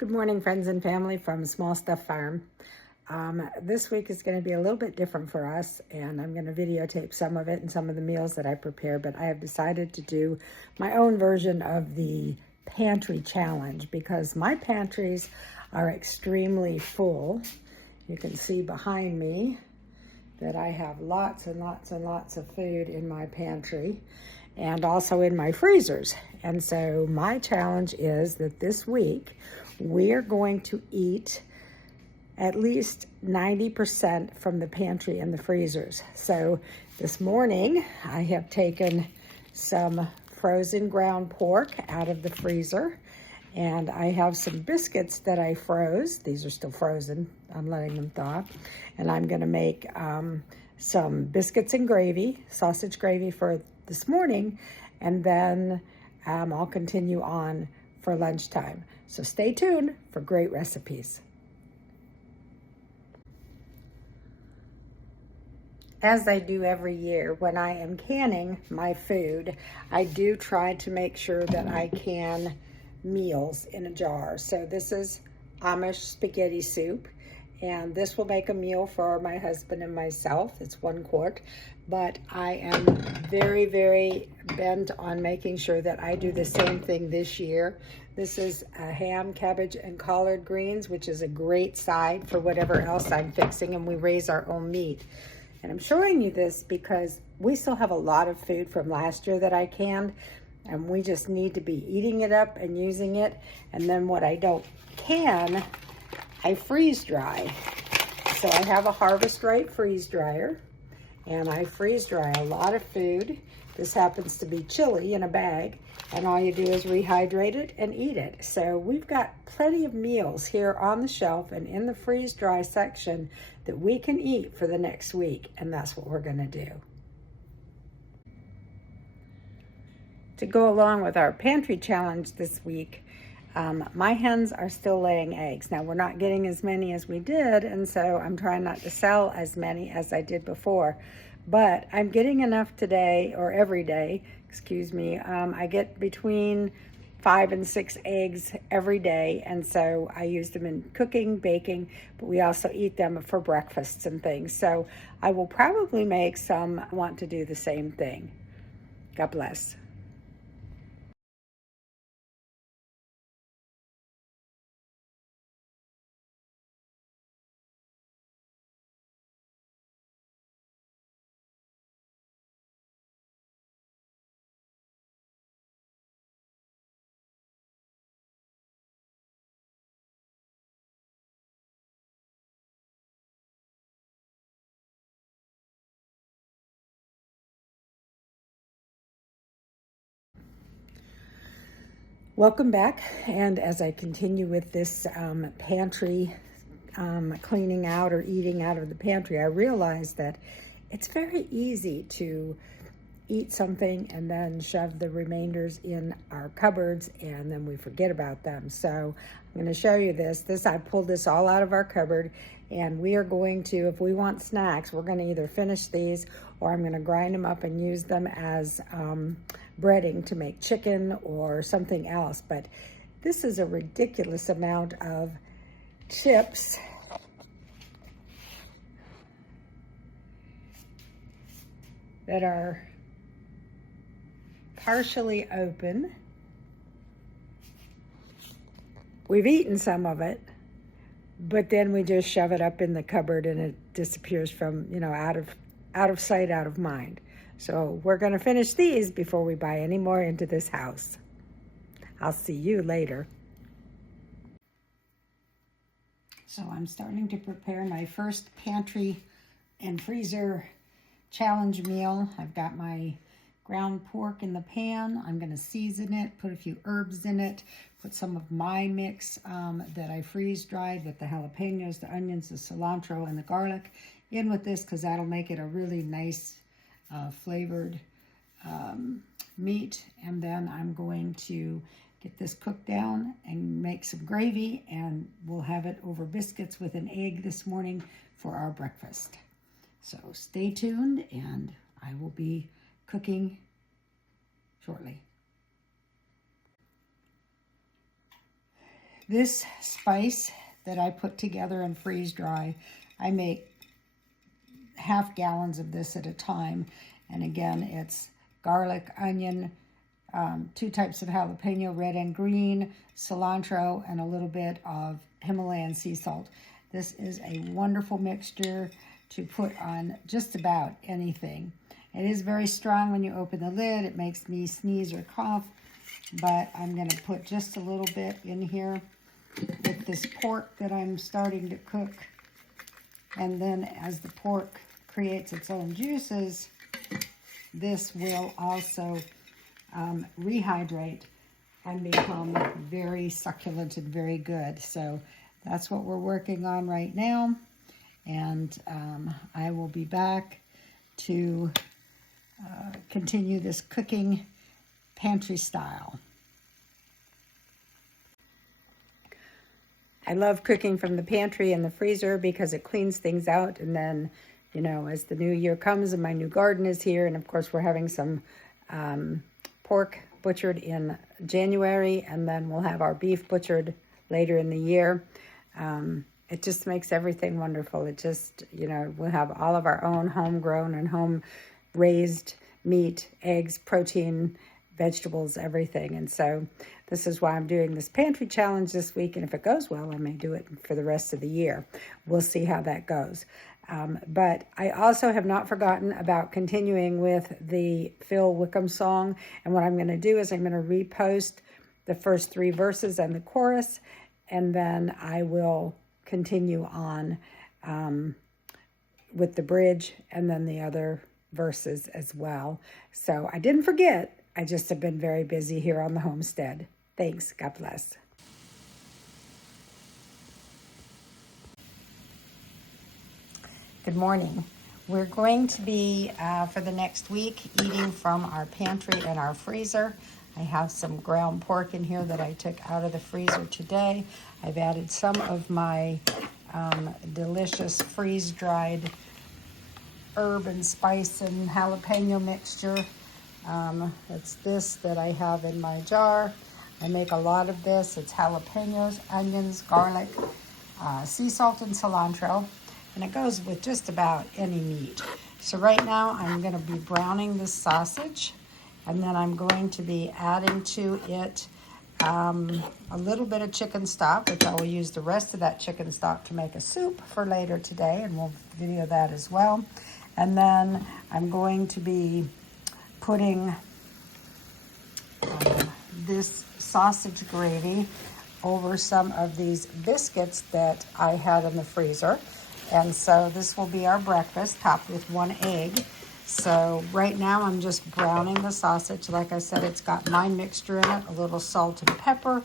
Good morning, friends and family from Small Stuff Farm. This week is going to be a little bit different for us, and I'm going to videotape some of it and some of the meals that I prepare, but I have decided to do my own version of the pantry challenge because my pantries are extremely full. You can see behind me that I have lots and lots and lots of food in my pantry and also in my freezers. And so my challenge is that this week we're going to eat at least 90% from the pantry and the freezers. So this morning I have taken some frozen ground pork out of the freezer, and I have some biscuits that I froze. These are still frozen. I'm letting them thaw. And I'm gonna make some biscuits and gravy, sausage gravy for this morning, and then I'll continue on for lunchtime. So stay tuned for great recipes. As I do every year, when I am canning my food, I do try to make sure that I can meals in a jar. So this is Amish spaghetti soup, and this will make a meal for my husband and myself. It's 1 quart, but I am very, very bent on making sure that I do the same thing this year. This is ham, cabbage, and collard greens, which is a great side for whatever else I'm fixing, and we raise our own meat. And I'm showing you this because we still have a lot of food from last year that I canned, and we just need to be eating it up and using it. And then what I don't can, I freeze dry. So I have a Harvest Right freeze dryer, and I freeze dry a lot of food. This happens to be chili in a bag, and all you do is rehydrate it and eat it. So we've got plenty of meals here on the shelf and in the freeze dry section that we can eat for the next week, and that's what we're gonna do. To go along with our pantry challenge this week, my hens are still laying eggs. Now, we're not getting as many as we did, and so I'm trying not to sell as many as I did before. But I'm getting enough today, or every day, excuse me. I get between 5 and 6 eggs every day, and so I use them in cooking, baking, but we also eat them for breakfasts and things. So I will probably make some want to do the same thing. God bless. Welcome back, and as I continue with this pantry cleaning out or eating out of the pantry, I realized that it's very easy to eat something and then shove the remainders in our cupboards, and then we forget about them. So I'm going to show you this. I pulled this all out of our cupboard, and we are going to, if we want snacks, we're going to either finish these or I'm going to grind them up and use them as breading to make chicken or something else. But this is a ridiculous amount of chips that are partially open. We've eaten some of it, but then we just shove it up in the cupboard and it disappears from, out of sight, out of mind. So we're going to finish these before we buy any more into this house. I'll see you later. So I'm starting to prepare my first pantry and freezer challenge meal. I've got my ground pork in the pan. I'm going to season it, put a few herbs in it, put some of my mix that I freeze dried with the jalapenos, the onions, the cilantro, and the garlic in with this because that'll make it a really nice flavored meat. And then I'm going to get this cooked down and make some gravy, and we'll have it over biscuits with an egg this morning for our breakfast. So stay tuned, and I will be cooking shortly. This spice that I put together and freeze dry, I make half gallons of this at a time. And again, it's garlic, onion, 2 types of jalapeno, red and green, cilantro, and a little bit of Himalayan sea salt. This is a wonderful mixture to put on just about anything. It is very strong when you open the lid. It makes me sneeze or cough, but I'm going to put just a little bit in here with this pork that I'm starting to cook. And then as the pork creates its own juices, this will also rehydrate and become very succulent and very good. So that's what we're working on right now. And I will be back to continue this cooking pantry style. I love cooking from the pantry and the freezer because it cleans things out. And then, you know, as the new year comes and my new garden is here, and of course we're having some pork butchered in January, and then we'll have our beef butchered later in the year. It just makes everything wonderful. It just, you know, we'll have all of our own homegrown and home raised meat, eggs, protein, vegetables, everything. And so this is why I'm doing this pantry challenge this week. And if it goes well, I may do it for the rest of the year. We'll see how that goes. But I also have not forgotten about continuing with the Phil Wickham song. And what I'm going to do is I'm going to repost the first 3 verses and the chorus, and then I will continue on with the bridge and then the other verses as well. So I didn't forget. I just have been very busy here on the homestead. Thanks. God bless. Good morning. We're going to be, for the next week, eating from our pantry and our freezer. I have some ground pork in here that I took out of the freezer today. I've added some of my delicious freeze-dried herb and spice and jalapeno mixture. It's this that I have in my jar. I make a lot of this. It's jalapenos, onions, garlic, sea salt, and cilantro. And it goes with just about any meat. So right now I'm going to be browning this sausage, and then I'm going to be adding to it a little bit of chicken stock, which I will use the rest of that chicken stock to make a soup for later today, and we'll video that as well. And then I'm going to be putting this sausage gravy over some of these biscuits that I had in the freezer. And so this will be our breakfast, topped with 1 egg. So right now I'm just browning the sausage. Like I said, it's got my mixture in it, a little salt and pepper,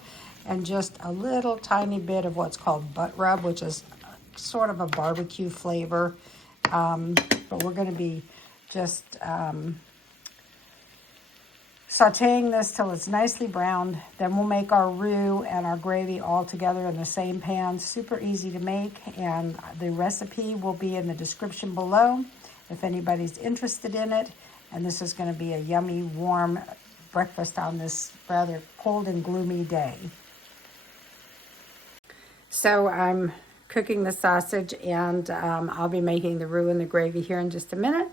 and just a little tiny bit of what's called butt rub, which is sort of a barbecue flavor. But we're going to be just sauteing this till it's nicely browned. Then we'll make our roux and our gravy all together in the same pan. Super easy to make, and the recipe will be in the description below if anybody's interested in it. And this is going to be a yummy, warm breakfast on this rather cold and gloomy day. So I'm cooking the sausage, and I'll be making the roux and the gravy here in just a minute.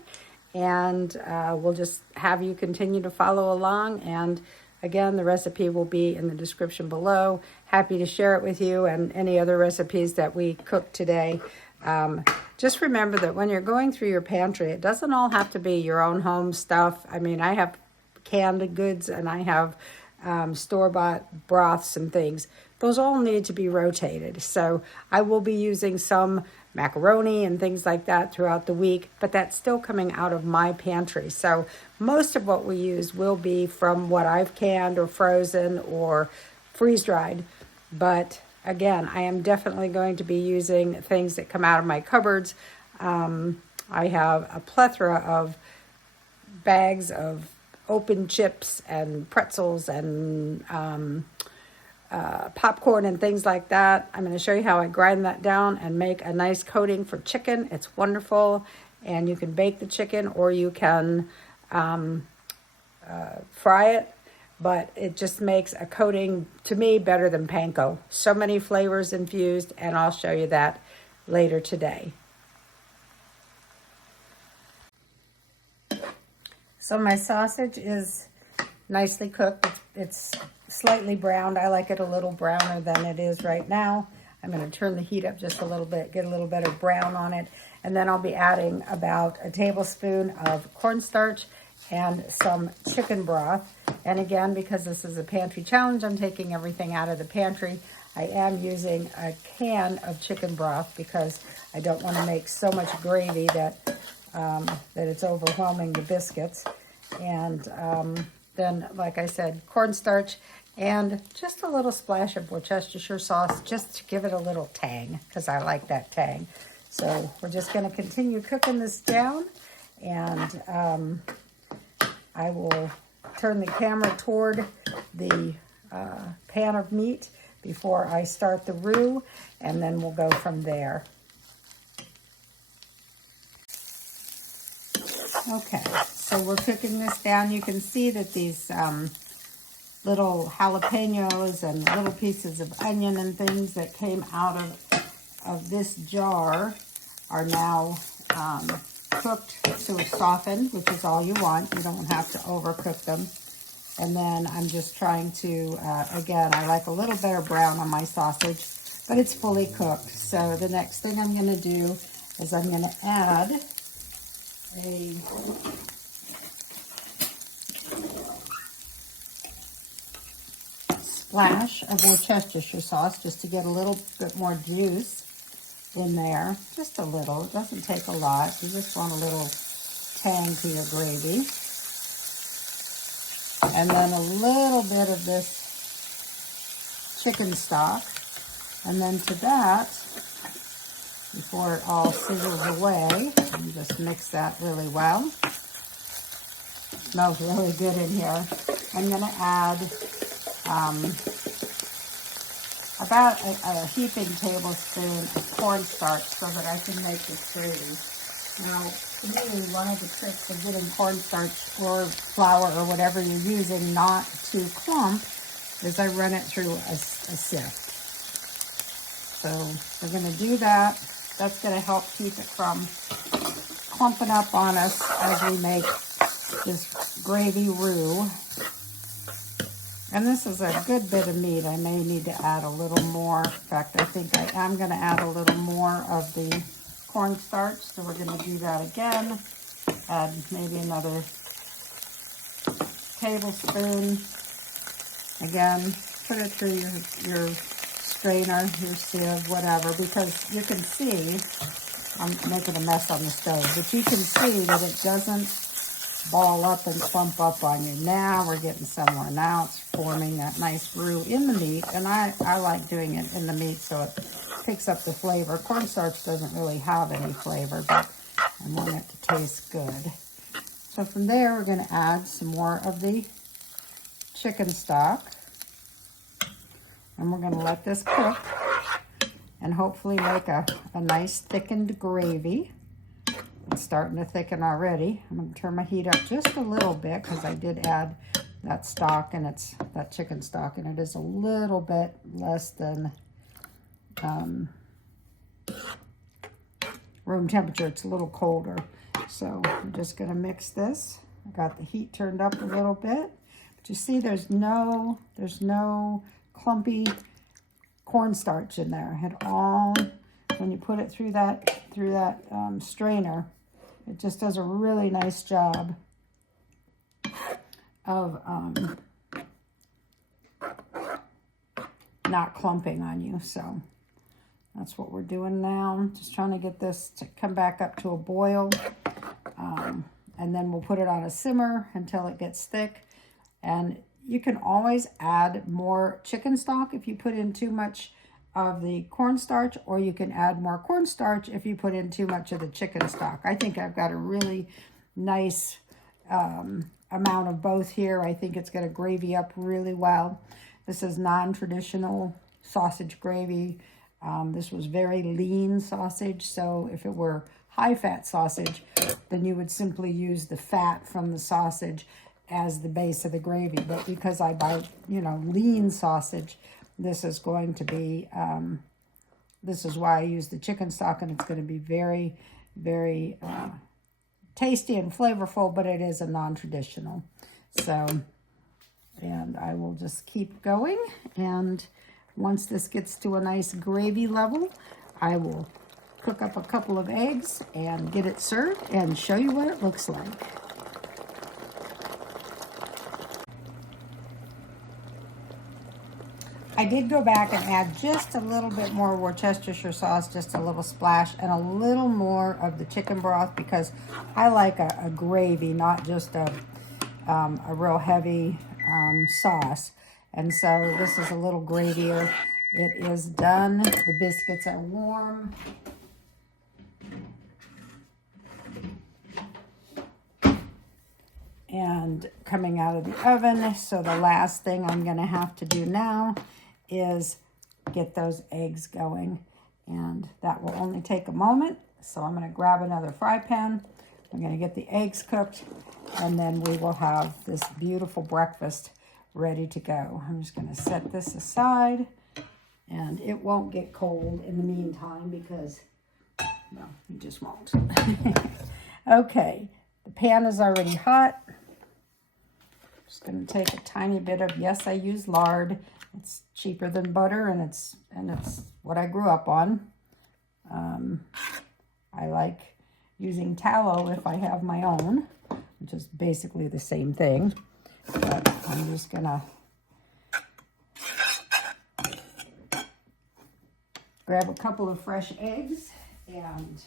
And we'll just have you continue to follow along. And again, the recipe will be in the description below. Happy to share it with you, and any other recipes that we cook today. Just remember that when you're going through your pantry, it doesn't all have to be your own home stuff. I mean, I have canned goods and I have store-bought broths and things. Those all need to be rotated. So I will be using some macaroni and things like that throughout the week, but that's still coming out of my pantry. So most of what we use will be from what I've canned or frozen or freeze-dried. But again, I am definitely going to be using things that come out of my cupboards. I have a plethora of bags of open chips and pretzels and popcorn and things like that. I'm going to show you how I grind that down and make a nice coating for chicken. It's wonderful, and you can bake the chicken or you can fry it. but it just makes a coating, to me, better than panko. So many flavors infused, and I'll show you that later today. So my sausage is nicely cooked. It's slightly browned. I like it a little browner than it is right now. I'm going to turn the heat up just a little bit, get a little better brown on it. And then I'll be adding about a tablespoon of cornstarch and some chicken broth. And again, because this is a pantry challenge, I'm taking everything out of the pantry. I am using a can of chicken broth because I don't want to make so much gravy that it's overwhelming the biscuits. And then, like I said, cornstarch and just a little splash of Worcestershire sauce just to give it a little tang, because I like that tang. So we're just going to continue cooking this down, and I will turn the camera toward the pan of meat before I start the roux, and then we'll go from there. Okay, so we're cooking this down. You can see that these little jalapenos and little pieces of onion and things that came out of this jar are now cooked to a soften, which is all you want. You don't have to overcook them. And then I'm just trying to, again, I like a little better brown on my sausage, but it's fully cooked. So the next thing I'm going to do is I'm going to add a splash of Worcestershire sauce just to get a little bit more juice in there. Just a little. It doesn't take a lot. You just want a little tang to your gravy. And then a little bit of this chicken stock. And then to that, before it all sizzles away, and just mix that really well. It smells really good in here. I'm going to add about a heaping tablespoon of cornstarch so that I can make this gravy. Now, to me, one of the tricks of getting cornstarch or flour or whatever you're using not to clump is I run it through a sift. So we're going to do that. That's going to help keep it from clumping up on us as we make this gravy roux. And this is a good bit of meat. I may need to add a little more. In fact, I think I am going to add a little more of the cornstarch. So we're going to do that again. Add maybe another tablespoon. Again, put it through your strainer, your sieve, whatever, because you can see, I'm making a mess on the stove, but you can see that it doesn't ball up and clump up on you. Now we're getting somewhere. Now it's forming that nice roux in the meat, and I like doing it in the meat so it picks up the flavor. Cornstarch doesn't really have any flavor, but I want it to taste good. So from there, we're going to add some more of the chicken stock, and we're going to let this cook and hopefully make a nice thickened gravy. It's starting to thicken already. I'm going to turn my heat up just a little bit because I did add that stock, and it's that chicken stock, and it is a little bit less than room temperature. It's a little colder. So I'm just going to mix this. I got the heat turned up a little bit. But you see there's no clumpy cornstarch in there at all. When you put it through that strainer, it just does a really nice job of not clumping on you. So that's what we're doing now. Just trying to get this to come back up to a boil. And then we'll put it on a simmer until it gets thick. And you can always add more chicken stock if you put in too much of the cornstarch, or you can add more cornstarch if you put in too much of the chicken stock. I think I've got a really nice amount of both here. I think it's going to gravy up really well. This is non-traditional sausage gravy. This was very lean sausage, so if it were high-fat sausage, then you would simply use the fat from the sausage as the base of the gravy. But because I buy, you know, lean sausage, this is going to be, this is why I use the chicken stock, and it's going to be very, very tasty and flavorful, but it is a non-traditional. So, and I will just keep going, and once this gets to a nice gravy level, I will cook up a couple of eggs and get it served and show you what it looks like. I did go back and add just a little bit more Worcestershire sauce, just a little splash, and a little more of the chicken broth, because I like a gravy, not just a real heavy sauce. And so this is a little gravier. It is done. The biscuits are warm. And coming out of the oven. So the last thing I'm going to have to do now is get those eggs going, and that will only take a moment. So I'm going to grab another fry pan. I'm going to get the eggs cooked, and then we will have this beautiful breakfast ready to go. I'm just going to set this aside, and it won't get cold in the meantime because, no, it just won't. Okay, the pan is already hot. Just going to take a tiny bit of, yes, I use lard. It's cheaper than butter, and it's what I grew up on. I like using tallow if I have my own, which is basically the same thing. But I'm just going to grab a couple of fresh eggs, and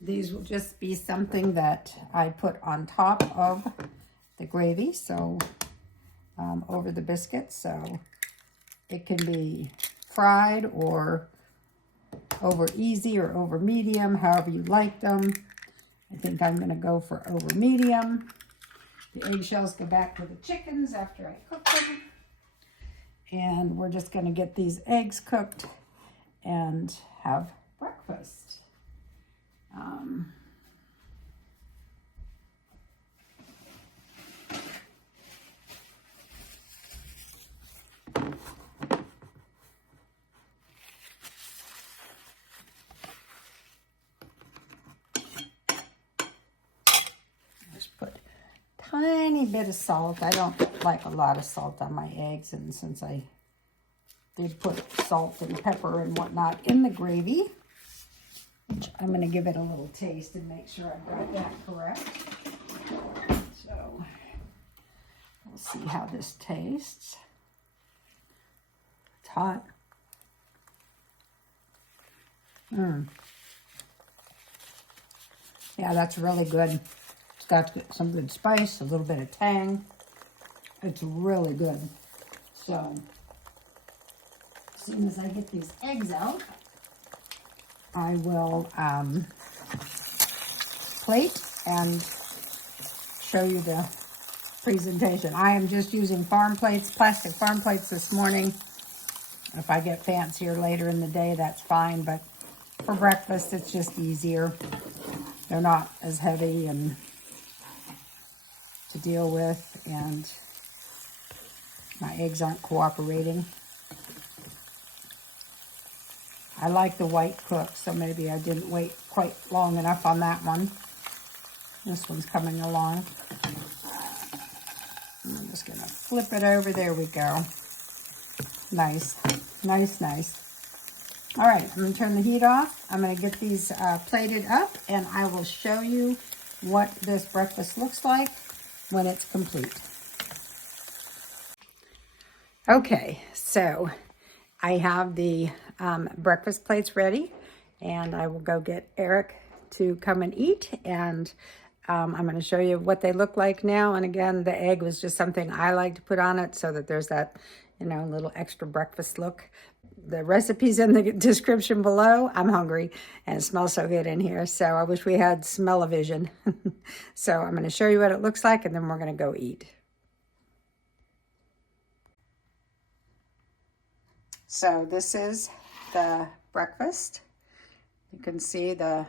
these will just be something that I put on top of the gravy, so over the biscuits. So it can be fried or over easy or over medium, however you like them. I think I'm going to go for over medium. The eggshells go back to the chickens after I cook them. And we're just going to get these eggs cooked and have breakfast. Just put a tiny bit of salt. I don't like a lot of salt on my eggs, and since I did put salt and pepper and whatnot in the gravy, which I'm going to give it a little taste and make sure I've got that correct. So we'll see how this tastes. It's hot. Yeah, that's really good. It's got some good spice, a little bit of tang. It's really good. So as soon as I get these eggs out, I will plate and show you the presentation. I am just using farm plates, plastic farm plates this morning. If I get fancier later in the day, that's fine, but for breakfast, it's just easier. They're not as heavy and to deal with, and my eggs aren't cooperating. I like the white cook, so maybe I didn't wait quite long enough on that one. This one's coming along. I'm just going to flip it over. There we go. Nice, nice, nice. All right, I'm going to turn the heat off. I'm going to get these plated up, and I will show you what this breakfast looks like when it's complete. Okay, so I have the breakfast plates ready, and I will go get Eric to come and eat, and I'm going to show you what they look like now. And again, the egg was just something I like to put on it so that there's that, you know, little extra breakfast look. The recipe's in the description below. I'm hungry, and it smells so good in here, so I wish we had smell-o-vision. So I'm going to show you what it looks like, and then we're going to go eat. So this is the breakfast. You can see the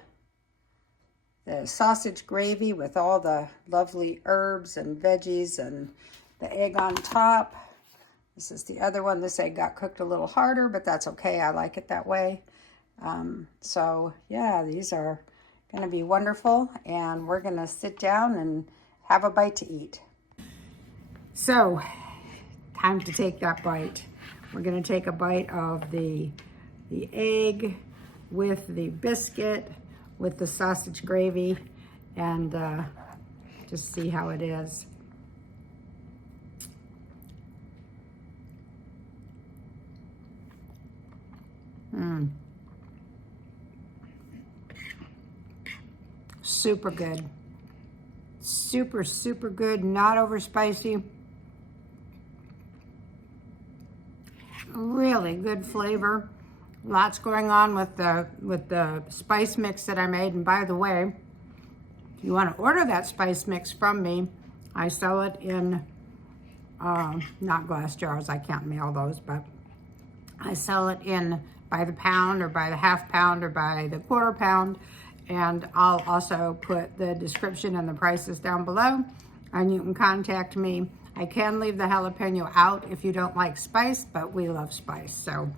sausage gravy with all the lovely herbs and veggies and the egg on top. This is the other one. This egg got cooked a little harder, but that's okay. I like it that way. So yeah, these are going to be wonderful, and we're going to sit down and have a bite to eat. So, time to take that bite. We're going to take a bite of the egg with the biscuit, with the sausage gravy, and just see how it is. Super good. Super, super good, not over spicy. Really good flavor. Lots going on with the spice mix that I made. And by the way, if you want to order that spice mix from me, I sell it in not glass jars. I can't mail those, but I sell it in by the pound or by the half pound or by the quarter pound. And I'll also put the description and the prices down below, and you can contact me. I can leave the jalapeno out if you don't like spice, but we love spice. So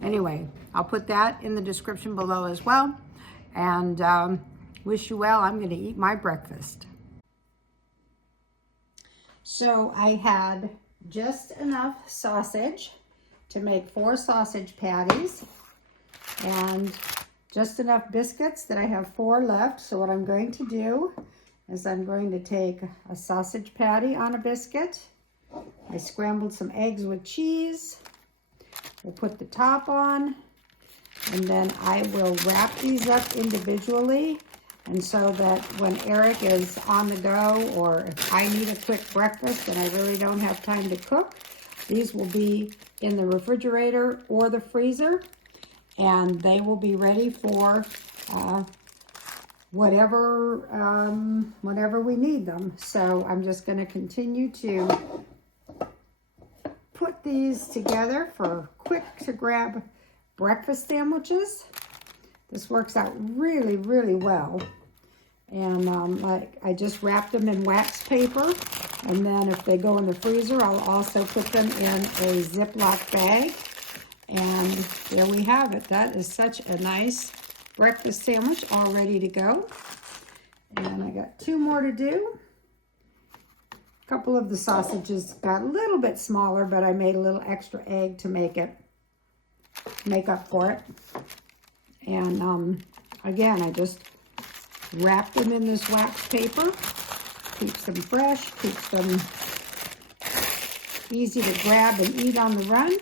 anyway, I'll put that in the description below as well. And wish you well. I'm going to eat my breakfast. So I had just enough sausage to make 4 sausage patties, and just enough biscuits that I have 4 left. So what I'm going to do is I'm going to take a sausage patty on a biscuit. I scrambled some eggs with cheese. We'll put the top on, and then I will wrap these up individually, and so that when Erik is on the go, or if I need a quick breakfast and I really don't have time to cook, these will be in the refrigerator or the freezer, and they will be ready for whenever we need them. So I'm just going to continue to put these together for quick to grab breakfast sandwiches. This works out really, really well. And I just wrap them in wax paper, and then if they go in the freezer, I'll also put them in a Ziploc bag. And there we have it. That is such a nice breakfast sandwich all ready to go. And I got 2 more to do. A couple of the sausages got a little bit smaller, but I made a little extra egg to make up for it. And again, I just wrap them in this wax paper. Keeps them fresh, keeps them easy to grab and eat on the run.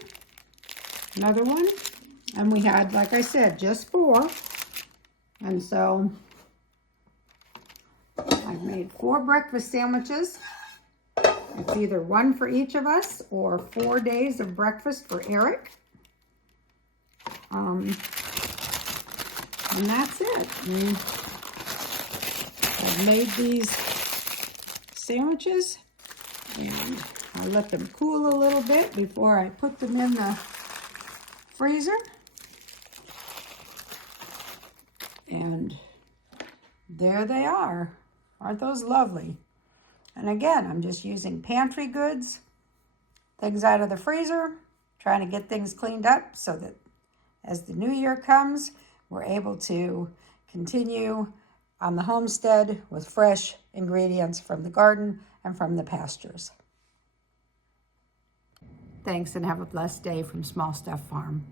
Another one, and we had, like I said, just 4, and so I've made 4 breakfast sandwiches. It's either 1 for each of us or 4 days of breakfast for Erik, and that's it. And I've made these sandwiches, and I let them cool a little bit before I put them in the freezer. And there they are. Aren't those lovely? And again, I'm just using pantry goods, things out of the freezer, trying to get things cleaned up so that as the new year comes, we're able to continue on the homestead with fresh ingredients from the garden and from the pastures. Thanks, and have a blessed day from Small Stuff Farm.